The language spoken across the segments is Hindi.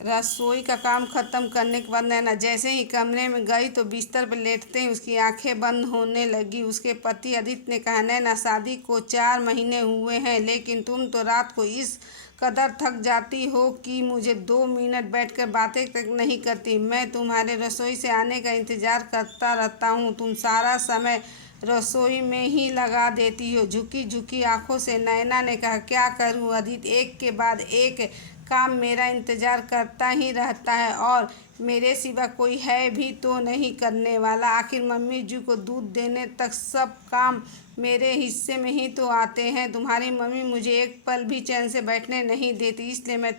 रसोई का काम ख़त्म करने के बाद नैना जैसे ही कमरे में गई तो बिस्तर पर लेटते ही उसकी आंखें बंद होने लगी। उसके पति आदित्य ने कहा, नैना शादी को 4 महीने हुए हैं, लेकिन तुम तो रात को इस कदर थक जाती हो कि मुझे 2 मिनट बैठकर बातें तक नहीं करती। मैं तुम्हारे रसोई से आने का इंतज़ार करता रहता हूँ, तुम सारा समय रसोई में ही लगा देती हो। झुकी झुकी आंखों से नैना ने कहा, क्या करूँ आदित्य, एक के बाद एक काम मेरा इंतज़ार करता ही रहता है और मेरे सिवा कोई है भी तो नहीं करने वाला। आखिर मम्मी जी को दूध देने तक सब काम मेरे हिस्से में ही तो आते हैं। तुम्हारी मम्मी मुझे एक पल भी चैन से बैठने नहीं देती, इसलिए मैं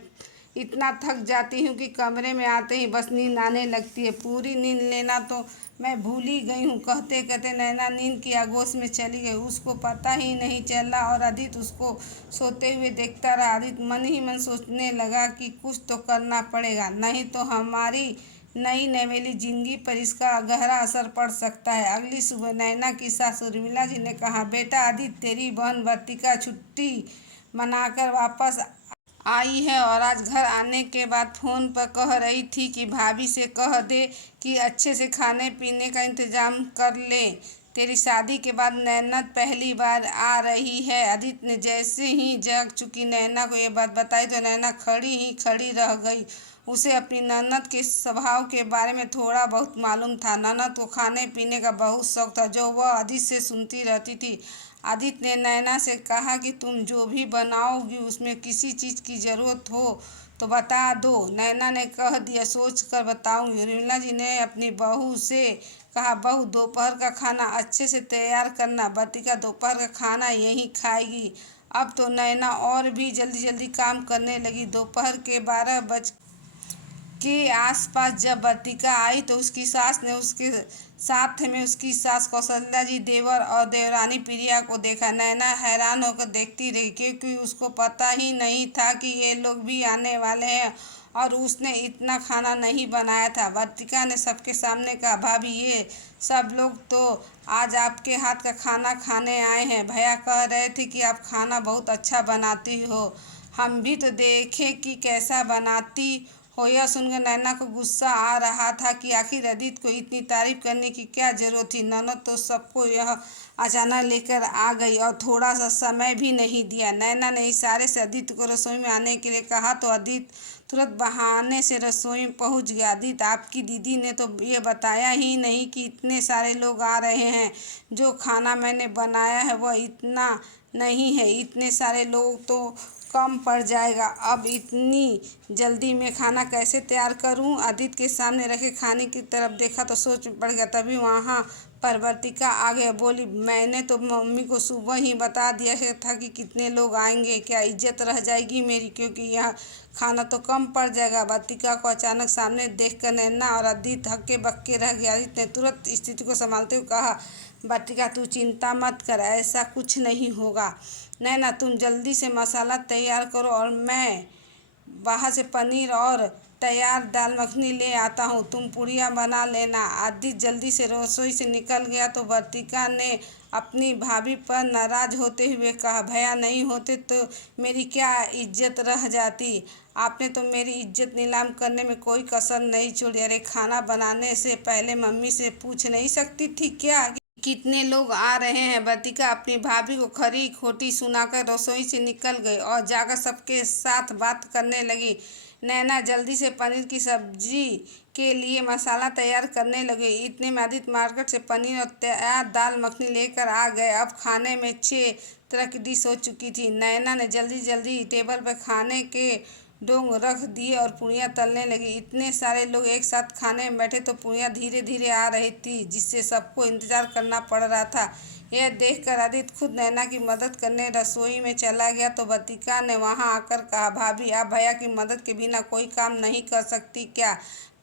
इतना थक जाती हूँ कि कमरे में आते ही बस नींद आने लगती है। पूरी नींद लेना तो मैं भूल ही गई हूँ। कहते कहते नैना नींद की आगोश में चली गई। उसको पता ही नहीं चला और आदित्य उसको सोते हुए देखता रहा। आदित्य मन ही मन सोचने लगा कि कुछ तो करना पड़ेगा, नहीं तो हमारी नई नवेली जिंदगी पर इसका गहरा असर पड़ सकता है। अगली सुबह नैना की सास उर्मिला जी ने कहा, बेटा आदित्य, तेरी बहन वर्तिका छुट्टी मनाकर वापस आई है और आज घर आने के बाद फ़ोन पर कह रही थी कि भाभी से कह दे कि अच्छे से खाने पीने का इंतज़ाम कर ले। तेरी शादी के बाद नैना पहली बार आ रही है। आदित्य ने जैसे ही जग चुकी नैना को ये बात बताई तो नैना खड़ी ही खड़ी रह गई। उसे अपनी ननद के स्वभाव के बारे में थोड़ा बहुत मालूम था। ननद को खाने पीने का बहुत शौक था, जो वह आदित्य से सुनती रहती थी। आदित्य ने नैना से कहा कि तुम जो भी बनाओगी उसमें किसी चीज़ की ज़रूरत हो तो बता दो। नैना ने कह दिया, सोच कर बताऊंगी। उर्मिला जी ने अपनी बहू से कहा, बहू दोपहर का खाना अच्छे से तैयार करना, वर्तिका दोपहर का खाना यहीं खाएगी। अब तो नैना और भी जल्दी जल्दी काम करने लगी। दोपहर के 12 बज के आसपास जब वर्तिका आई तो उसकी सास ने उसके साथ में उसकी सास कौशल्या जी, देवर और देवरानी प्रिया को देखा। नैना हैरान होकर देखती रही, क्योंकि उसको पता ही नहीं था कि ये लोग भी आने वाले हैं और उसने इतना खाना नहीं बनाया था। वर्तिका ने सबके सामने कहा, भाभी, ये सब लोग तो आज आपके हाथ का खाना खाने आए हैं। भैया कह रहे थे कि आप खाना बहुत अच्छा बनाती हो, हम भी तो देखें कि कैसा बनाती हो। यह सुनकर नैना को गुस्सा आ रहा था कि आखिर आदित्य को इतनी तारीफ करने की क्या जरूरत थी। ननद तो सबको यह अचानक लेकर आ गई और थोड़ा सा समय भी नहीं दिया। नैना ने इशारे से आदित्य को रसोई में आने के लिए कहा तो आदित्य तुरंत बहाने से रसोई में पहुंच गया। आदित्य, आपकी दीदी ने तो ये बताया ही नहीं कि इतने सारे लोग आ रहे हैं। जो खाना मैंने बनाया है वह इतना नहीं है, इतने सारे लोग तो कम पड़ जाएगा। अब इतनी जल्दी में खाना कैसे तैयार करूं? आदित्य के सामने रखे खाने की तरफ देखा तो सोच में पड़ गया। तभी वहां पर वर्तिका आ गया। बोली, मैंने तो मम्मी को सुबह ही बता दिया था कि कितने लोग आएंगे, क्या इज्जत रह जाएगी मेरी, क्योंकि यह खाना तो कम पड़ जाएगा। वर्तिका को अचानक सामने देखकर नैना और आदित्य हक्के बक्के रह गया। आदित्य ने तुरंत स्थिति को संभालते हुए कहा, वर्तिका, तू चिंता मत कर, ऐसा कुछ नहीं होगा। नैना, तुम जल्दी से मसाला तैयार करो और मैं बाहर से पनीर और तैयार दाल मखनी ले आता हूँ, तुम पूड़ियाँ बना लेना। आदित्य जल्दी से रसोई से निकल गया तो वर्तिका ने अपनी भाभी पर नाराज होते हुए कहा, भैया नहीं होते तो मेरी क्या इज्जत रह जाती। आपने तो मेरी इज्जत नीलाम करने में कोई कसर नहीं छोड़ी। अरे, खाना बनाने से पहले मम्मी से पूछ नहीं सकती थी क्या कितने लोग आ रहे हैं? वर्तिका अपनी भाभी को खरी खोटी सुनाकर रसोई से निकल गई और जाकर सबके साथ बात करने लगी। नैना जल्दी से पनीर की सब्जी के लिए मसाला तैयार करने लगे। इतने में आदित्य मार्केट से पनीर और तैयार दाल मखनी लेकर आ गए। अब खाने में 6 तरह की डिश हो चुकी थी। नैना ने जल्दी जल्दी टेबल पर खाने के डोंग रख दिए और पूड़ियाँ तलने लगी। इतने सारे लोग एक साथ खाने में बैठे तो पूड़ियाँ धीरे धीरे आ रही थी, जिससे सबको इंतजार करना पड़ रहा था। यह देखकर आदित्य खुद नैना की मदद करने रसोई में चला गया तो वर्तिका ने वहां आकर कहा, भाभी, आप भैया की मदद के बिना कोई काम नहीं कर सकती क्या?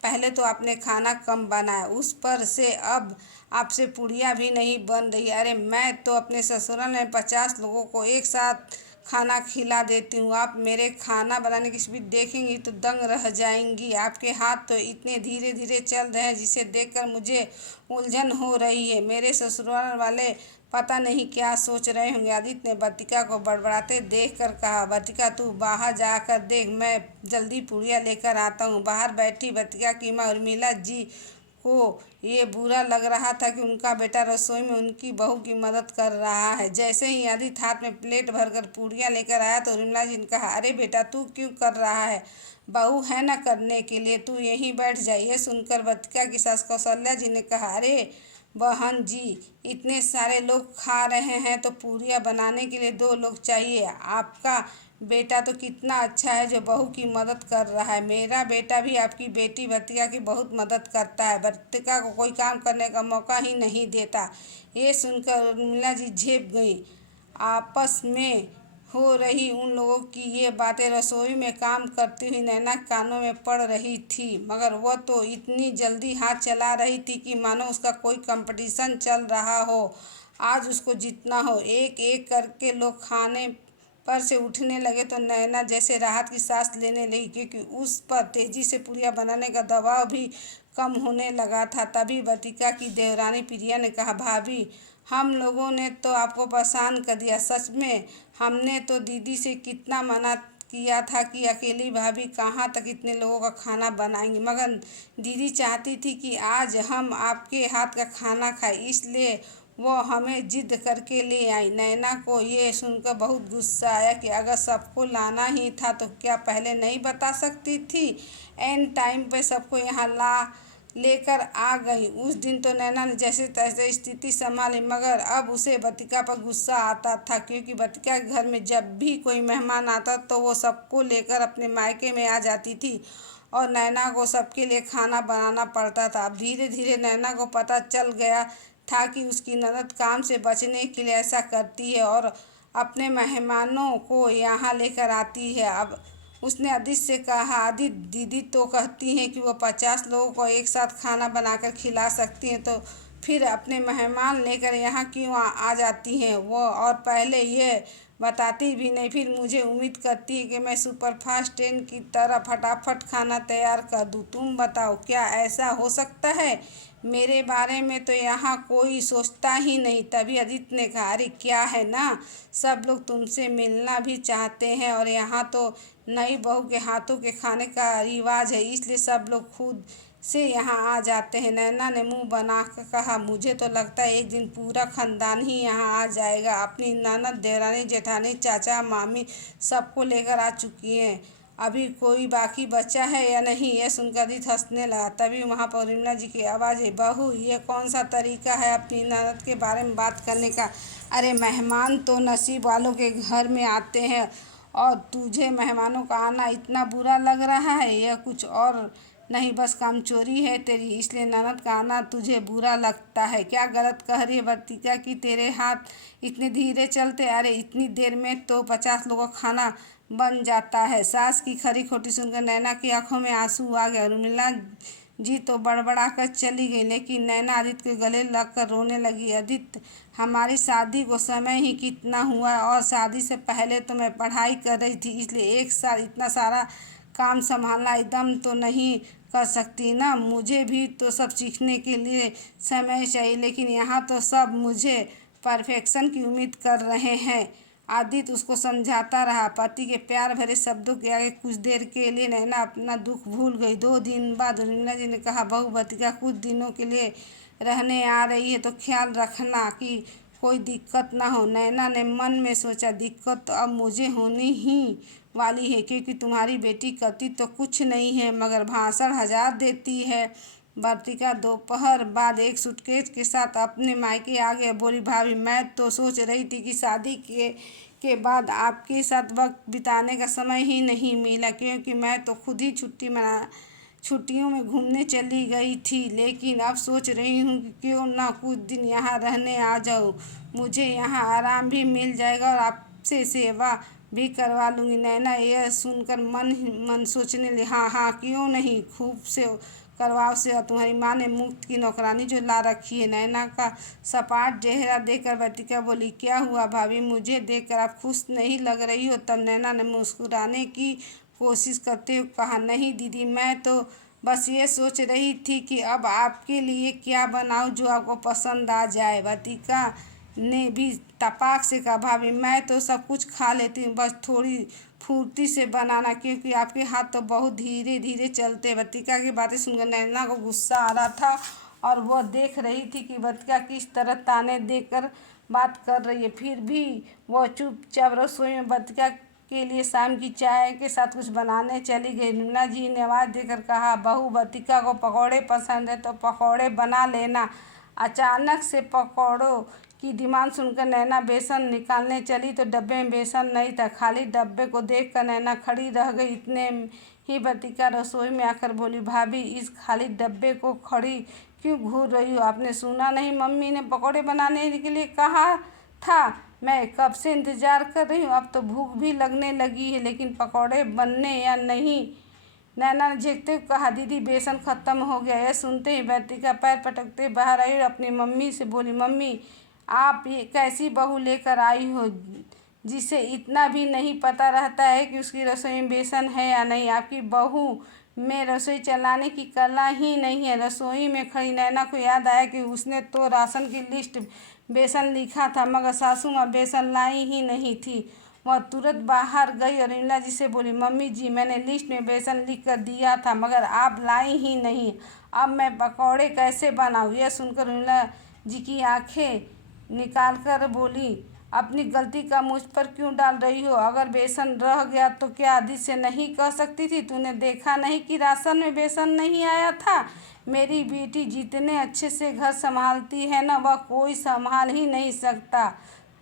पहले तो आपने खाना कम बनाया, उस पर से अब आपसे पूड़ियाँ भी नहीं बन रही। अरे, मैं तो अपने ससुराल में 50 लोगों को एक साथ खाना खिला देती हूँ। आप मेरे खाना बनाने की स्पीड देखेंगी तो दंग रह जाएंगी। आपके हाथ तो इतने धीरे धीरे चल रहे हैं जिसे देखकर मुझे उलझन हो रही है। मेरे ससुराल वाले पता नहीं क्या सोच रहे होंगे। आदित्य ने वर्तिका को बड़बड़ाते देखकर कहा, वर्तिका तू बाहर जाकर देख, मैं जल्दी पूड़ियाँ लेकर आता हूँ। बाहर बैठी वर्तिका की माँ उर्मिला जी को ये बुरा लग रहा था कि उनका बेटा रसोई में उनकी बहू की मदद कर रहा है। जैसे ही आदित्य हाथ में प्लेट भरकर पूड़ियाँ लेकर आया तो उर्मिला जी ने कहा, अरे बेटा तू क्यों कर रहा है, बहू है ना करने के लिए, तू यहीं बैठ जा। ये सुनकर वर्तिका की सास कौशल्या जी ने कहा, अरे बहन जी, इतने सारे लोग खा रहे हैं तो पूरियाँ बनाने के लिए 2 लोग चाहिए। आपका बेटा तो कितना अच्छा है जो बहू की मदद कर रहा है। मेरा बेटा भी आपकी बेटी वर्तिका की बहुत मदद करता है, वर्तिका को कोई काम करने का मौका ही नहीं देता। ये सुनकर उर्मिला जी झेप गई। आपस में हो रही उन लोगों की ये बातें रसोई में काम करती हुई नैना कानों में पड़ रही थी, मगर वह तो इतनी जल्दी हाथ चला रही थी कि मानो उसका कोई कंपटीशन चल रहा हो, आज उसको जीतना हो। एक एक करके लोग खाने पर से उठने लगे तो नैना जैसे राहत की सांस लेने लगी, क्योंकि उस पर तेजी से पूरियाँ बनाने का दबाव भी कम होने लगा था। तभी वर्तिका की देवरानी प्रिया ने कहा, भाभी हम लोगों ने तो आपको परेशान कर दिया, सच में हमने तो दीदी से कितना मना किया था कि अकेली भाभी कहाँ तक इतने लोगों का खाना बनाएंगी, मगर दीदी चाहती थी कि आज हम आपके हाथ का खाना खाएं, इसलिए वो हमें जिद करके ले आई। नैना को ये सुनकर बहुत गुस्सा आया कि अगर सबको लाना ही था तो क्या पहले नहीं बता सकती थी। एन टाइम पे सबको यहाँ ला लेकर आ गई। उस दिन तो नैना ने जैसे तैसे स्थिति संभाली, मगर अब उसे वर्तिका पर गुस्सा आता था, क्योंकि वर्तिका के घर में जब भी कोई मेहमान आता तो वो सबको लेकर अपने मायके में आ जाती थी और नैना को सबके लिए खाना बनाना पड़ता था। अब धीरे धीरे नैना को पता चल गया था कि उसकी ननद काम से बचने के लिए ऐसा करती है और अपने मेहमानों को यहाँ लेकर आती है। अब उसने आदित्य से कहा, आदित्य दीदी तो कहती हैं कि वो 50 लोगों को एक साथ खाना बनाकर खिला सकती हैं, तो फिर अपने मेहमान लेकर यहाँ क्यों आ जाती हैं वो, और पहले ये बताती भी नहीं, फिर मुझे उम्मीद करती है कि मैं सुपरफास्ट ट्रेन की तरह फटाफट खाना तैयार कर दूँ। तुम बताओ क्या ऐसा हो सकता है? मेरे बारे में तो यहाँ कोई सोचता ही नहीं। तभी आदित्य ने कहा, अरे क्या है ना, सब लोग तुमसे मिलना भी चाहते हैं और यहाँ तो नई बहू के हाथों के खाने का रिवाज है, इसलिए सब लोग खुद से यहाँ आ जाते हैं। नैना ने मुंह बना कर कहा, मुझे तो लगता है एक दिन पूरा खानदान ही यहाँ आ जाएगा। अपनी ननद, देवरानी, जेठानी, चाचा, मामी सबको लेकर आ चुकी हैं, अभी कोई बाकी बचा है या नहीं? यह सुनकर आदित्य हंसने लगा। तभी वहाँ पर उर्मिला जी की आवाज़ आई, बहू ये कौन सा तरीका है अपनी ननद के बारे में बात करने का? अरे मेहमान तो नसीब वालों के घर में आते हैं और तुझे मेहमानों का आना इतना बुरा लग रहा है? यह कुछ और नहीं, बस कामचोरी है तेरी, इसलिए ननद का आना तुझे बुरा लगता है। क्या गलत कह रही है वर्तिका कि तेरे हाथ इतने धीरे चलते? अरे इतनी देर में तो 50 लोगों का खाना बन जाता है। सास की खरी खोटी सुनकर नैना की आंखों में आंसू आ गए। उर्मिला जी तो बड़बड़ा कर चली गई, लेकिन नैना आदित्य के गले लग कर रोने लगी। आदित्य, हमारी शादी को समय ही कितना हुआ है और शादी से पहले तो मैं पढ़ाई कर रही थी, इसलिए एक साल इतना सारा काम संभालना एकदम तो नहीं कर सकती ना। मुझे भी तो सब सीखने के लिए समय चाहिए, लेकिन यहाँ तो सब मुझे परफेक्शन की उम्मीद कर रहे हैं। आदित्य उसको समझाता रहा। पति के प्यार भरे शब्दों के आगे कुछ देर के लिए नैना अपना दुख भूल गई। 2 दिन बाद उर्मिला जी ने कहा, बहू वर्तिका कुछ दिनों के लिए रहने आ रही है तो ख्याल रखना कि कोई दिक्कत ना हो। नैना ने मन में सोचा, दिक्कत तो अब मुझे होनी ही वाली है, क्योंकि तुम्हारी बेटी करती तो कुछ नहीं है मगर भाषण 1000 देती है। वर्तिका दोपहर बाद एक सूटकेस के साथ अपने मायके आ गए। बोली, भाभी मैं तो सोच रही थी कि शादी के बाद आपके साथ वक्त बिताने का समय ही नहीं मिला, क्योंकि मैं तो खुद ही छुट्टियों में घूमने चली गई थी, लेकिन अब सोच रही हूँ कि क्यों ना कुछ दिन यहाँ रहने आ जाऊँ, मुझे यहाँ आराम भी मिल जाएगा और आपसे सेवा भी करवा लूँगी। नैना यह सुनकर मन ही मन सोचने लगी, हाँ हाँ क्यों नहीं, खूब से करवाओ से, और तुम्हारी माँ ने मुफ्त की नौकरानी जो ला रखी है। नैना का सपाट चेहरा देखकर वर्तिका बोली, क्या हुआ भाभी, मुझे देखकर आप खुश नहीं लग रही हो? तब नैना ने मुस्कुराने की कोशिश करते हुए कहा, नहीं दीदी, मैं तो बस ये सोच रही थी कि अब आपके लिए क्या बनाऊं जो आपको पसंद आ जाए। वर्तिका ने भी तपाक से कहा, भाभी मैं तो सब कुछ खा लेती हूँ, बस थोड़ी फुर्ती से बनाना, क्योंकि आपके हाथ तो बहुत धीरे धीरे चलते हैं। वर्तिका की बातें सुनकर नैना को गुस्सा आ रहा था और वह देख रही थी कि वर्तिका किस तरह ताने देकर बात कर रही है। फिर भी वह चुपचाप रसोई में वर्तिका के लिए शाम की चाय के साथ कुछ बनाने चली गई। मीना जी ने आवाज़ देकर कहा, बहू वर्तिका को पकौड़े पसंद है तो पकौड़े बना लेना। अचानक से पकौड़ों की डिमांड सुनकर नैना बेसन निकालने चली तो डब्बे में बेसन नहीं था। खाली डब्बे को देखकर नैना खड़ी रह गई। इतने ही वर्तिका रसोई में आकर बोली, भाभी इस खाली डब्बे को खड़ी क्यों घूर रही हो? आपने सुना नहीं, मम्मी ने पकौड़े बनाने के लिए कहा था? मैं कब से इंतज़ार कर रही हूँ, अब तो भूख भी लगने लगी है, लेकिन पकौड़े बनने या नहीं? नैना ने झेंकते हुए कहा, दीदी बेसन ख़त्म हो गया। यह सुनते ही वर्तिका पैर पटकते बाहर आई और अपनी मम्मी से बोली, मम्मी आप ये कैसी बहू लेकर आई हो जिसे इतना भी नहीं पता रहता है कि उसकी रसोई में बेसन है या नहीं। आपकी बहू में रसोई चलाने की कला ही नहीं है। रसोई में खड़ी नैना को याद आया कि उसने तो राशन की लिस्ट बेसन लिखा था, मगर सासू माँ बेसन लाई ही नहीं थी। वह तुरंत बाहर गई और मीना जी से बोली, मम्मी जी मैंने लिस्ट में बेसन लिख कर दिया था, मगर आप लाई ही नहीं। अब मैं पकौड़े कैसे बनाऊँ? यह सुनकर मीना जी की आंखें निकाल कर बोली, अपनी गलती का मुझ पर क्यों डाल रही हो? अगर बेसन रह गया तो क्या आदि से नहीं कह सकती थी? तूने देखा नहीं कि राशन में बेसन नहीं आया था? मेरी बेटी जितने अच्छे से घर संभालती है ना, वह कोई संभाल ही नहीं सकता।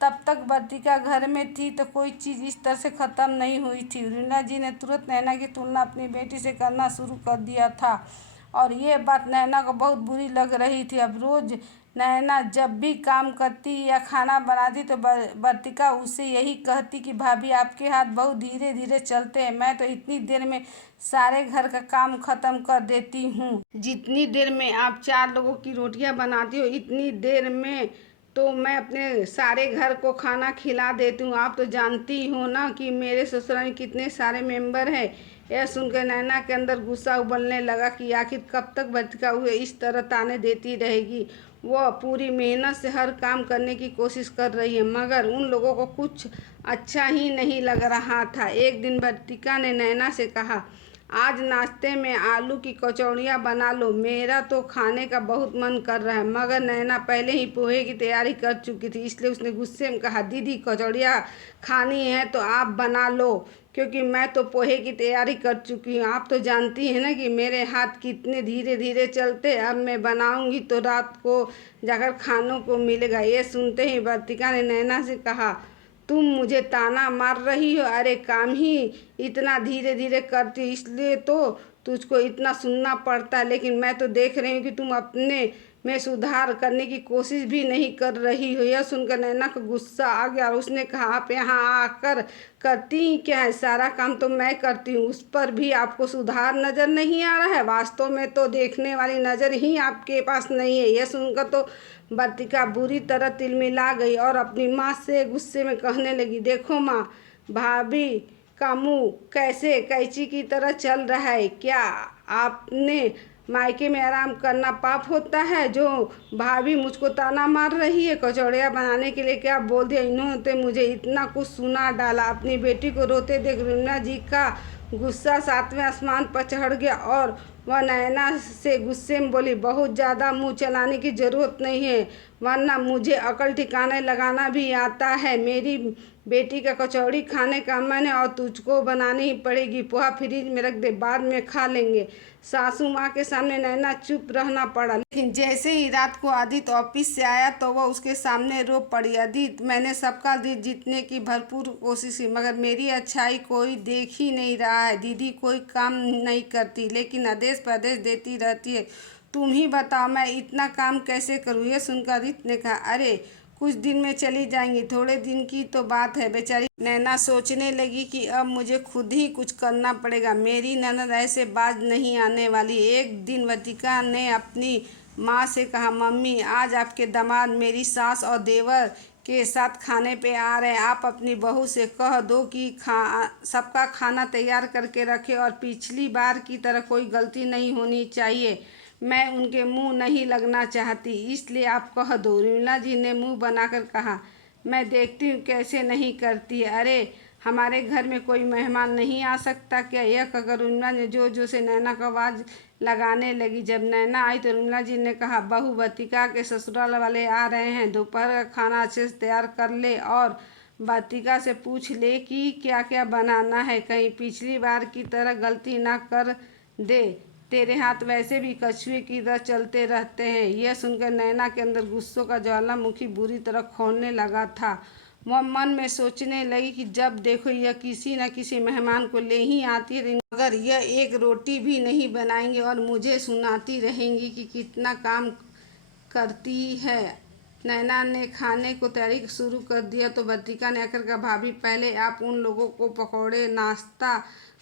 तब तक वर्तिका घर में थी तो कोई चीज़ इस तरह से ख़त्म नहीं हुई थी। रीना जी ने तुरंत नैना की तुलना अपनी बेटी से करना शुरू कर दिया था और ये बात नैना को बहुत बुरी लग रही थी। अब रोज़ नैना जब भी काम करती या खाना बनाती तो वर्तिका उससे यही कहती कि भाभी आपके हाथ बहुत धीरे धीरे चलते हैं, मैं तो इतनी देर में सारे घर का काम ख़त्म कर देती हूँ। जितनी देर में आप 4 लोगों की रोटियां बनाती हो, इतनी देर में तो मैं अपने सारे घर को खाना खिला देती हूँ। आप तो जानती हो ना कि मेरे ससुराल में कितने सारे मेंबर हैं। यह सुनकर नैना के अंदर गुस्सा उबलने लगा कि आखिर कब तक वर्तिका हुए इस तरह ताने देती रहेगी। वह पूरी मेहनत से हर काम करने की कोशिश कर रही है, मगर उन लोगों को कुछ अच्छा ही नहीं लग रहा था। एक दिन वर्तिका ने नैना से कहा, आज नाश्ते में आलू की कचौड़ियाँ बना लो, मेरा तो खाने का बहुत मन कर रहा है। मगर नैना पहले ही पोहे की तैयारी कर चुकी थी, इसलिए उसने गुस्से में कहा, दीदी कचौड़ियाँ खानी है तो आप बना लो, क्योंकि मैं तो पोहे की तैयारी कर चुकी हूँ। आप तो जानती हैं ना कि मेरे हाथ कितने धीरे धीरे चलते। अब मैं बनाऊँगी तो रात को जाकर खानों को मिलेगा। ये सुनते ही वर्तिका ने नैना से कहा, तुम मुझे ताना मार रही हो? अरे काम ही इतना धीरे धीरे करती इसलिए तो तुझको इतना सुनना पड़ता है, लेकिन मैं तो देख रही हूँ कि तुम अपने में सुधार करने की कोशिश भी नहीं कर रही हो। यह सुनकर नैना को गुस्सा आ गया और उसने कहा, आप यहाँ आकर करती ही क्या है? सारा काम तो मैं करती हूँ, उस पर भी आपको सुधार नज़र नहीं आ रहा है? वास्तव में तो देखने वाली नज़र ही आपके पास नहीं है। यह सुनकर तो वर्तिका बुरी तरह तिलमिला गई और अपनी माँ से गुस्से में कहने लगी, देखो माँ, भाभी का मुँह कैसे कैंची की तरह चल रहा है। क्या आपने मायके में आराम करना पाप होता है जो भाभी मुझको ताना मार रही है? कचौड़ियाँ बनाने के लिए क्या बोल दिया? इन्होंने तो मुझे इतना कुछ सुना डाला। अपनी बेटी को रोते देख रीना जी का गुस्सा 7वें आसमान पर चढ़ गया और वह नैना से गुस्से में बोली, बहुत ज़्यादा मुँह चलाने की ज़रूरत नहीं है, वरना मुझे अकल ठिकाने लगाना भी आता है। मेरी बेटी का कचौड़ी खाने का मन है और तुझको बनानी ही पड़ेगी। पोहा फ्रिज में रख दे, बाद में खा लेंगे। सासू माँ के सामने नैना चुप रहना पड़ा, लेकिन जैसे ही रात को आदित्य ऑफिस से आया तो वह उसके सामने रो पड़ी। आदित्य, मैंने सबका दिल जीतने की भरपूर कोशिश की, मगर मेरी अच्छाई कोई देख ही नहीं रहा है। दीदी कोई काम नहीं करती, लेकिन आदेश प्रदेश देती रहती है। तुम ही बताओ मैं इतना काम कैसे करूँ? ये सुनकर आदित्य ने कहा, अरे कुछ दिन में चली जाएंगी, थोड़े दिन की तो बात है। बेचारी नैना सोचने लगी कि अब मुझे खुद ही कुछ करना पड़ेगा, मेरी ननद ऐसे बाज नहीं आने वाली। एक दिन वतिका ने अपनी माँ से कहा, मम्मी आज आपके दामाद मेरी सास और देवर के साथ खाने पे आ रहे हैं, आप अपनी बहू से कह दो कि सबका खाना तैयार करके रखे और पिछली बार की तरह कोई गलती नहीं होनी चाहिए। मैं उनके मुंह नहीं लगना चाहती, इसलिए आप कह दो। विमला जी ने मुंह बनाकर कहा, मैं देखती हूँ कैसे नहीं करती है। अरे हमारे घर में कोई मेहमान नहीं आ सकता क्या? यह कहकर विमला ने जोर जोर से नैना को आवाज़ लगाने लगी। जब नैना आई तो विमला जी ने कहा, बहू वतिका के ससुराल वाले आ रहे हैं, दोपहर का खाना अच्छे से तैयार कर ले और वतिका से पूछ ले कि क्या क्या बनाना है, कहीं पिछली बार की तरह गलती ना कर दे। तेरे हाथ वैसे भी कछुए की तरह चलते रहते हैं। यह सुनकर नैना के अंदर गुस्सों का ज्वालामुखी बुरी तरह खौलने लगा था। वह मन में सोचने लगी कि जब देखो यह किसी न किसी मेहमान को ले ही आती है, अगर यह एक रोटी भी नहीं बनाएंगे और मुझे सुनाती रहेंगी कि कितना काम करती है। नैना ने खाने को तैयारी शुरू कर दिया तो वतिका ने आकर कहा, भाभी पहले आप उन लोगों को पकौड़े नाश्ता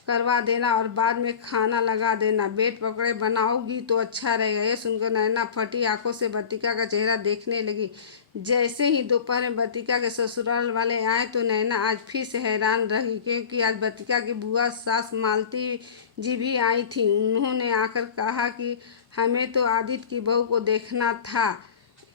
करवा देना और बाद में खाना लगा देना। ब्रेड पकौड़े बनाओगी तो अच्छा रहेगा। यह सुनकर नैना फटी आंखों से वतिका का चेहरा देखने लगी। जैसे ही दोपहर में वतिका के ससुराल वाले आए तो नैना आज फिर से हैरान रही, क्योंकि आज वतिका की बुआ सास मालती जी भी आई थी। उन्होंने आकर कहा कि हमें तो आदित्य की बहू को देखना था,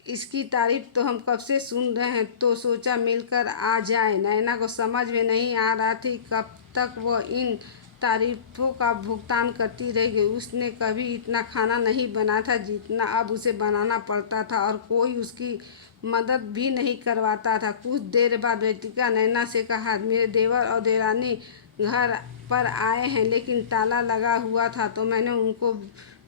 इसकी तारीफ तो हम कब से सुन रहे हैं, तो सोचा मिलकर आ जाए। नैना को समझ में नहीं आ रहा थी कब तक वह इन तारीफों का भुगतान करती रहेगी। उसने कभी इतना खाना नहीं बनाया था जितना अब उसे बनाना पड़ता था, और कोई उसकी मदद भी नहीं करवाता था। कुछ देर बाद वतिका नैना से कहा, मेरे देवर और देवरानी घर पर आए हैं, लेकिन ताला लगा हुआ था तो मैंने उनको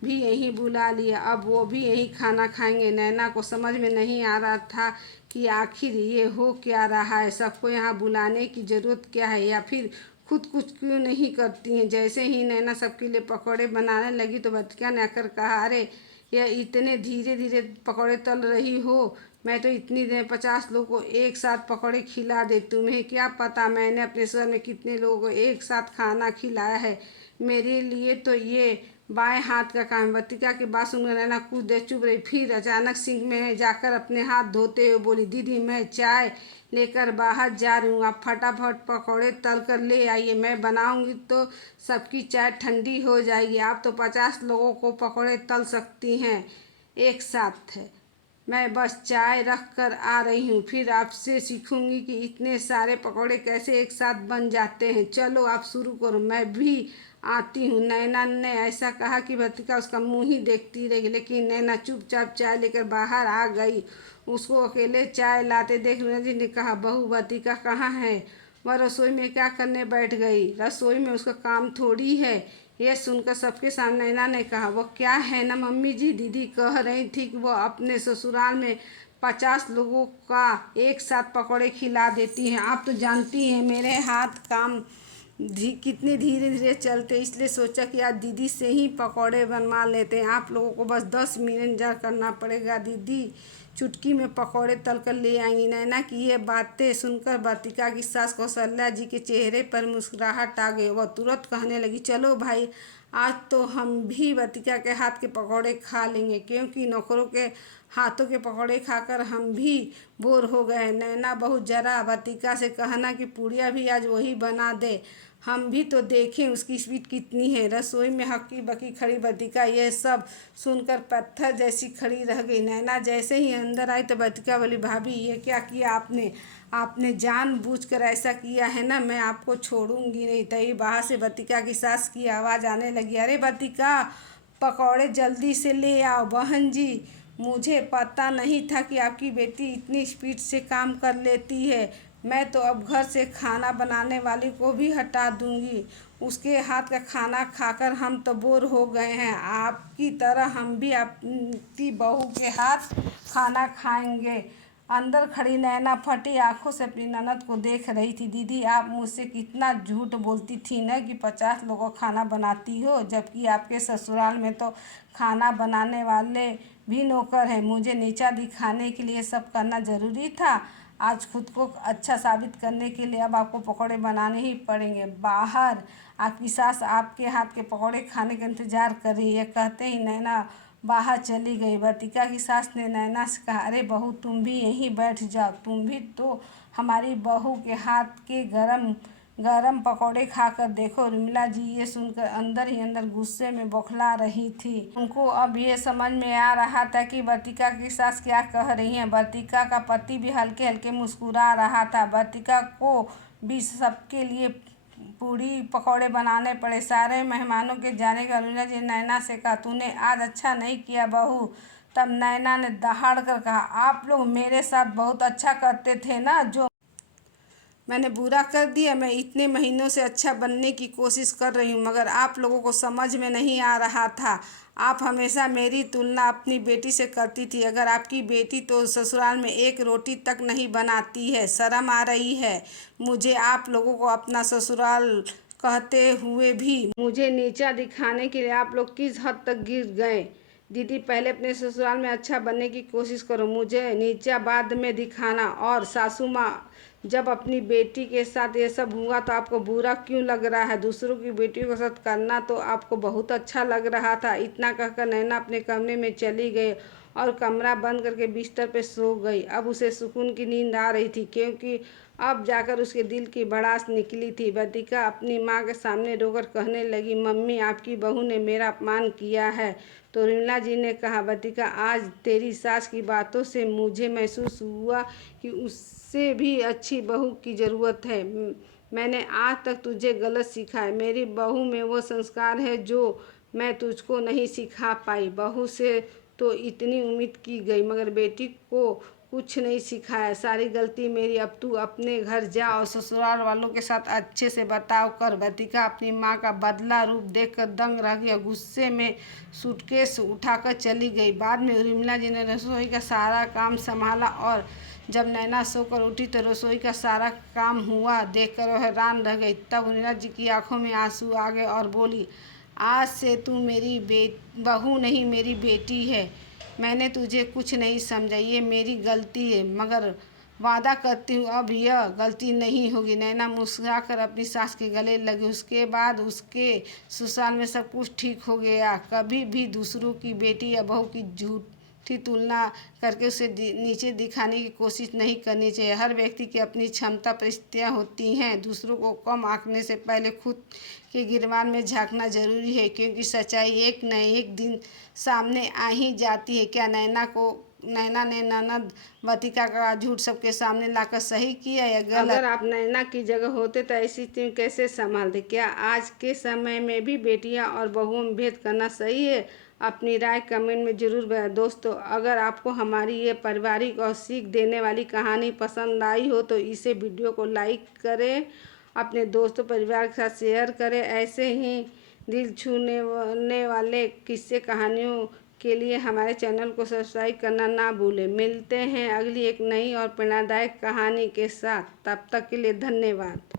भी यहीं बुला लिया, अब वो भी यहीं खाना खाएंगे। नैना को समझ में नहीं आ रहा था कि आखिर ये हो क्या रहा है, सबको यहाँ बुलाने की ज़रूरत क्या है, या फिर खुद कुछ क्यों नहीं करती हैं। जैसे ही नैना सबके लिए पकौड़े बनाने लगी तो वतिका ने आकर कहा, अरे यह इतने धीरे धीरे पकौड़े तल रही हो, मैं तो इतनी देर 50 लोगों को एक साथ पकौड़े खिला दे। तुम्हें क्या पता मैंने अपने शहर में कितने लोगों को एक साथ खाना खिलाया है, मेरे लिए तो ये बाएं हाथ का काम। वतिका की बात सुनकर नैना कुछ देर चुप रही, फिर अचानक सिंक में जाकर अपने हाथ धोते हुए बोली, दीदी मैं चाय लेकर बाहर जा रही हूँ, आप फटाफट पकौड़े तल कर ले आइए, मैं बनाऊँगी तो सबकी चाय ठंडी हो जाएगी। आप तो 50 लोगों को पकौड़े तल सकती हैं एक साथ है, मैं बस चाय रख कर आ रही हूँ, फिर आपसे सीखूंगी कि इतने सारे पकौड़े कैसे एक साथ बन जाते हैं। चलो आप शुरू करो, मैं भी आती हूँ। नैना ने ऐसा कहा कि वतिका उसका मुंह ही देखती रही, लेकिन नैना चुपचाप चाय लेकर बाहर आ गई। उसको अकेले चाय लाते देख विमला जी ने कहा, बहू वतिका कहाँ है? वह रसोई में क्या करने बैठ गई? रसोई में उसका काम थोड़ी है। यह सुनकर सबके सामने नैना ने कहा, वो क्या है ना मम्मी जी, दीदी कह रही थी कि वह अपने ससुराल में 50 लोगों का एक साथ पकौड़े खिला देती हैं। आप तो जानती हैं मेरे हाथ काम कितने धीरे धीरे चलते, इसलिए सोचा कि आज दीदी से ही पकौड़े बनवा लेते हैं। आप लोगों को बस 10 मिनट इंतजार करना पड़ेगा, दीदी चुटकी में पकौड़े तल कर ले आएंगी। नैना की ये बातें सुनकर वतिका की सास कौशल्या जी के चेहरे पर मुस्कुराहट आ गई। वह तुरंत कहने लगी, चलो भाई आज तो हम भी वतिका के हाथ के पकौड़े खा लेंगे, क्योंकि नौकरों के हाथों के पकौड़े खाकर हम भी बोर हो गए। नैना बहुत जरा वतिका से कहना कि पूड़ियाँ भी आज वही बना दे, हम भी तो देखें उसकी स्पीड कितनी है। रसोई में हक्की बकी खड़ी वतिका यह सब सुनकर पत्थर जैसी खड़ी रह गई। नैना जैसे ही अंदर आई तो वतिका बोली, भाभी ये क्या किया आपने? आपने जानबूझकर ऐसा किया है ना, मैं आपको छोड़ूंगी नहीं। तभी बाहर से वतिका की सास की आवाज़ आने लगी, अरे वतिका पकौड़े जल्दी से ले आओ। बहन जी मुझे पता नहीं था कि आपकी बेटी इतनी स्पीड से काम कर लेती है, मैं तो अब घर से खाना बनाने वाली को भी हटा दूंगी, उसके हाथ का खाना खाकर हम तो बोर हो गए हैं। आपकी तरह हम भी आपकी बहू के हाथ खाना खाएंगे। अंदर खड़ी नैना फटी आंखों से अपनी ननद को देख रही थी। दीदी, आप मुझसे कितना झूठ बोलती थी न कि 50 लोगों का खाना बनाती हो, जबकि आपके ससुराल में तो खाना बनाने वाले भी नौकर हैं। मुझे नीचा दिखाने के लिए सब करना ज़रूरी था। आज खुद को अच्छा साबित करने के लिए अब आपको पकौड़े बनाने ही पड़ेंगे। बाहर आपकी सास आपके हाथ के पकौड़े खाने का इंतजार कर रही है। कहते ही नैना बाहर चली गई। वर्तिका की सास ने नैना से कहा, अरे बहू, तुम भी यहीं बैठ जाओ, तुम भी तो हमारी बहू के हाथ के गरम गरम पकौड़े खाकर देखो। विमला जी ये सुनकर अंदर ही अंदर गुस्से में बौखला रही थी। उनको अब ये समझ में आ रहा था कि वर्तिका की सास क्या कह रही हैं। वर्तिका का पति भी हल्के हल्के मुस्कुरा रहा था। वर्तिका को भी सबके लिए पूड़ी पकौड़े बनाने पड़े। सारे मेहमानों के जाने के विमला जी नैना से कहा, तूने आज अच्छा नहीं किया बहू। तब नैना ने दहाड़ कर कहा, आप लोग मेरे साथ बहुत अच्छा करते थे ना, जो मैंने बुरा कर दिया। मैं इतने महीनों से अच्छा बनने की कोशिश कर रही हूँ, मगर आप लोगों को समझ में नहीं आ रहा था। आप हमेशा मेरी तुलना अपनी बेटी से करती थी। अगर आपकी बेटी तो ससुराल में एक रोटी तक नहीं बनाती है। शर्म आ रही है मुझे आप लोगों को अपना ससुराल कहते हुए भी। मुझे नीचा दिखाने के लिए आप लोग किस हद तक गिर गए। दीदी, पहले अपने ससुराल में अच्छा बनने की कोशिश करो, मुझे नीचा बाद में दिखाना। और सासू माँ, जब अपनी बेटी के साथ ये सब हुआ तो आपको बुरा क्यों लग रहा है? दूसरों की बेटियों के साथ करना तो आपको बहुत अच्छा लग रहा था। इतना कहकर नैना अपने कमरे में चली गई और कमरा बंद करके बिस्तर पे सो गई। अब उसे सुकून की नींद आ रही थी, क्योंकि अब जाकर उसके दिल की भड़ास निकली थी। वर्तिका अपनी माँ के सामने रोकर कहने लगी, मम्मी, आपकी बहू ने मेरा अपमान किया है। तो विमला जी ने कहा, वर्तिका, आज तेरी सास की बातों से मुझे महसूस हुआ कि उससे भी अच्छी बहू की ज़रूरत है। मैंने आज तक तुझे गलत सिखाया है। मेरी बहू में वो संस्कार है जो मैं तुझको नहीं सिखा पाई। बहू से तो इतनी उम्मीद की गई, मगर बेटी को कुछ नहीं सिखाया। सारी गलती मेरी। अब तू अपने घर जा और ससुराल वालों के साथ अच्छे से बर्ताव कर। वर्तिका अपनी माँ का बदला रूप देखकर दंग रह गई और गुस्से में सूटकेस उठाकर चली गई। बाद में विमला जी ने रसोई का सारा काम संभाला और जब नैना सोकर उठी तो रसोई का सारा काम हुआ देखकर वह हैरान रह गई। तब विमला जी की आंखों में आंसू आ गए और बोली, आज से तू मेरी बहू नहीं, मेरी बेटी है। मैंने तुझे कुछ नहीं समझा, ये मेरी गलती है, मगर वादा करती हूँ अब यह गलती नहीं होगी। नैना मुस्कुराकर अपनी सास के गले लगी। उसके बाद उसके ससुराल में सब कुछ ठीक हो गया। कभी भी दूसरों की बेटी या बहू की झूठी तुलना करके उसे नीचे दिखाने की कोशिश नहीं करनी चाहिए। हर व्यक्ति की अपनी क्षमता परिस्थितियाँ होती हैं। दूसरों को कम आंकने से पहले खुद के गिरबान में झांकना जरूरी है, क्योंकि सच्चाई एक न एक दिन सामने आ ही जाती है। क्या नैना ने ननद वर्तिका का झूठ सबके सामने लाकर सही किया या गलत? अगर आप नैना की जगह होते तो ऐसी स्थिति कैसे संभालते? क्या आज के समय में भी बेटियां और बहुओं में भेद करना सही है? अपनी राय कमेंट में ज़रूर बताएं। दोस्तों, अगर आपको हमारी ये पारिवारिक और सीख देने वाली कहानी पसंद आई हो तो इसे वीडियो को लाइक करें, अपने दोस्तों परिवार के साथ शेयर करें। ऐसे ही दिल छूने वाले किस्से कहानियों के लिए हमारे चैनल को सब्सक्राइब करना ना भूलें। मिलते हैं अगली एक नई और प्रेरणादायक कहानी के साथ। तब तक के लिए धन्यवाद।